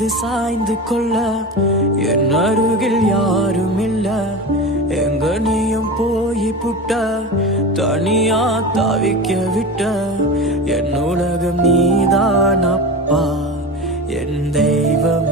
மீது சாய்ந்து கொள்ள என் அருகில் யாரும் இல்ல. எங்க நீயும் போய் புட்ட தனியா தவிக்க விட்ட. என் உலகம் நீதான் அப்பா, என் தெய்வம்